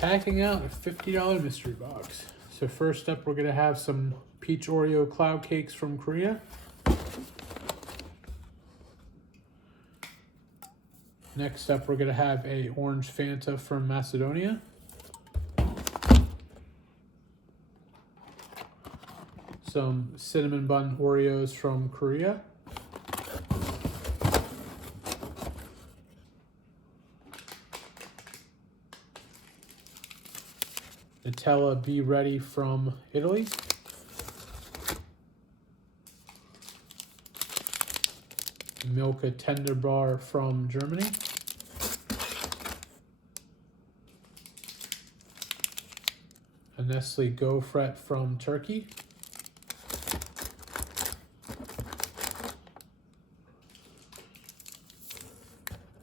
Packing out a $50 mystery box. So first up, we're gonna have some peach Oreo cloud cakes from Korea. Next up, we're gonna have a orange Fanta from Macedonia. Some cinnamon bun Oreos from Korea. Nutella Be Ready from Italy. Milka Tender Bar from Germany. A Nestle Go Fret from Turkey.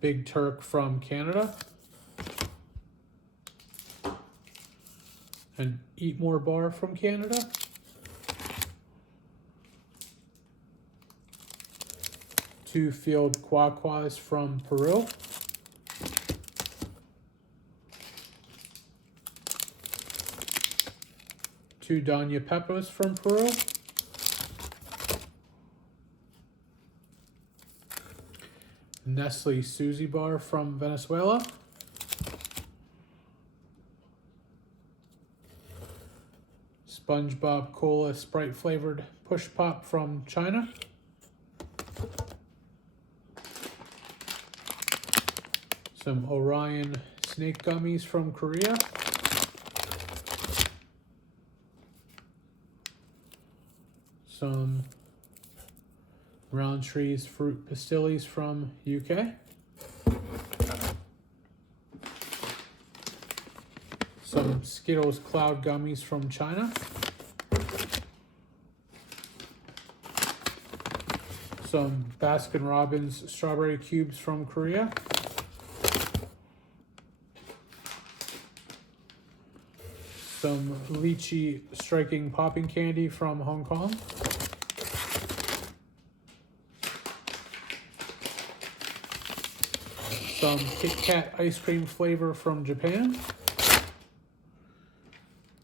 Big Turk from Canada. An Eat More bar from Canada. Two Field Quaquas from Peru. Two Danya Pepos from Peru. Nestle Suzy bar from Venezuela. SpongeBob Cola Sprite flavored Push Pop from China. Some Orion Snake Gummies from Korea. Some Roundtree's Fruit Pastilles from UK. Some Skittles Cloud Gummies from China. Some Baskin-Robbins Strawberry Cubes from Korea. Some Lychee Striking Popping Candy from Hong Kong. Some Kit Kat ice cream flavor from Japan.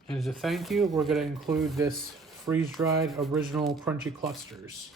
And as a thank you, we're going to include this freeze-dried original crunchy clusters.